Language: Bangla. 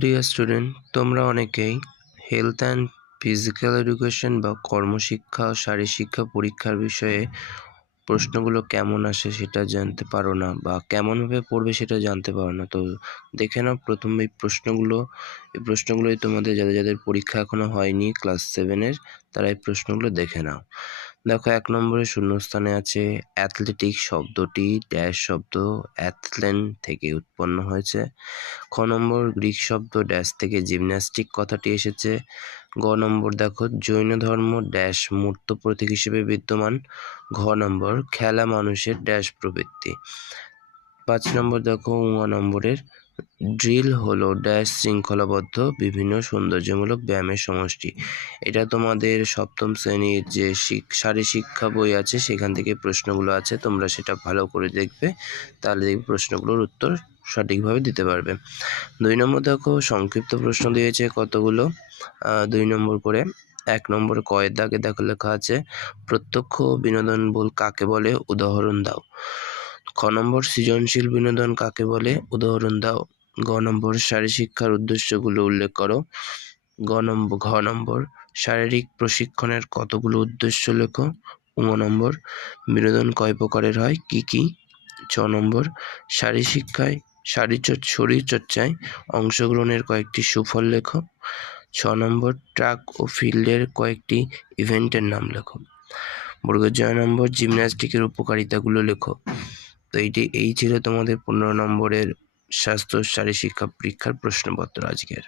ডিয়ার স্টুডেন্ট, তোমরা অনেকেই হেলথ অ্যান্ড ফিজিক্যাল এডুকেশন বা কর্মশিক্ষা ও শারীরশিক্ষা পরীক্ষার বিষয়ে প্রশ্নগুলো কেমন আসে সেটা জানতে পারো না, বা কেমনভাবে পড়বে সেটা জানতে পারো না। তো দেখে নাও প্রথম এই প্রশ্নগুলোই তোমাদের যাদের পরীক্ষা এখনো হয়নি ক্লাস 7-এর, তারা এই প্রশ্নগুলো দেখে নাও। দেখো, 1 নম্বরে শূন্যস্থানে আছে অ্যাথলেটিক শব্দটি ড্যাশ শব্দ অ্যাথলেন থেকে উৎপন্ন হয়েছে। খ নম্বর গ্রিক শব্দ ড্যাশ থেকে জিমন্যাস্টিক কথাটি এসেছে। গ নম্বর দেখো জৈন ধর্ম ড্যাশ মূর্ত প্রতীক হিসেবে বিদ্যমান। ঘ নম্বর খেলা মানুষের ড্যাশ প্রবৃত্তি। 5 নম্বর দেখো নম্বরের ড্রিল হলো ড্যাশ শৃঙ্খলাবদ্ধ বিভিন্ন সৌন্দর্যমূলক ব্যায়ামের সমষ্টি। এটা তোমাদের সপ্তম শ্রেণীর যে শারীরশিক্ষা বই আছে সেখান থেকে প্রশ্নগুলো আছে, তোমরা সেটা ভালো করে দেখবে, তাহলে এই প্রশ্নগুলোর উত্তর সঠিকভাবে দিতে পারবে। 2 নম্বর দেখো সংক্ষিপ্ত প্রশ্ন দিয়েছে কতগুলো, 2 নম্বর করে। 1 নম্বর কয়ের দাগে দেখো লেখা আছে প্রত্যক্ষ বিনোদন কাকে বলে, উদাহরণ দাও। খ নম্বর সৃজনশীল বিনোদন কাকে বলে, উদাহরণ দাও। গ নম্বর শারীরশিক্ষার উদ্দেশ্যগুলো উল্লেখ করো। ঘ নম্বর শারীরিক প্রশিক্ষণের কতগুলো উদ্দেশ্য লেখো। ঙ নম্বর বিনোদন কয় প্রকারের হয়, কি কি। চ নম্বর শরীরচর্চায় অংশগ্রহণের কয়েকটি সুফল লেখো। 6 নম্বর ট্র্যাক ও ফিল্ডের কয়েকটি ইভেন্টের নাম লেখো। বর্গের 9 নম্বর জিমন্যাস্টিকের উপকারিতাগুলো লেখো। তো এই ছিল তোমাদের 15 নম্বরের স্বাস্থ্য শারীরশিক্ষা পরীক্ষার প্রশ্নপত্র আজকের।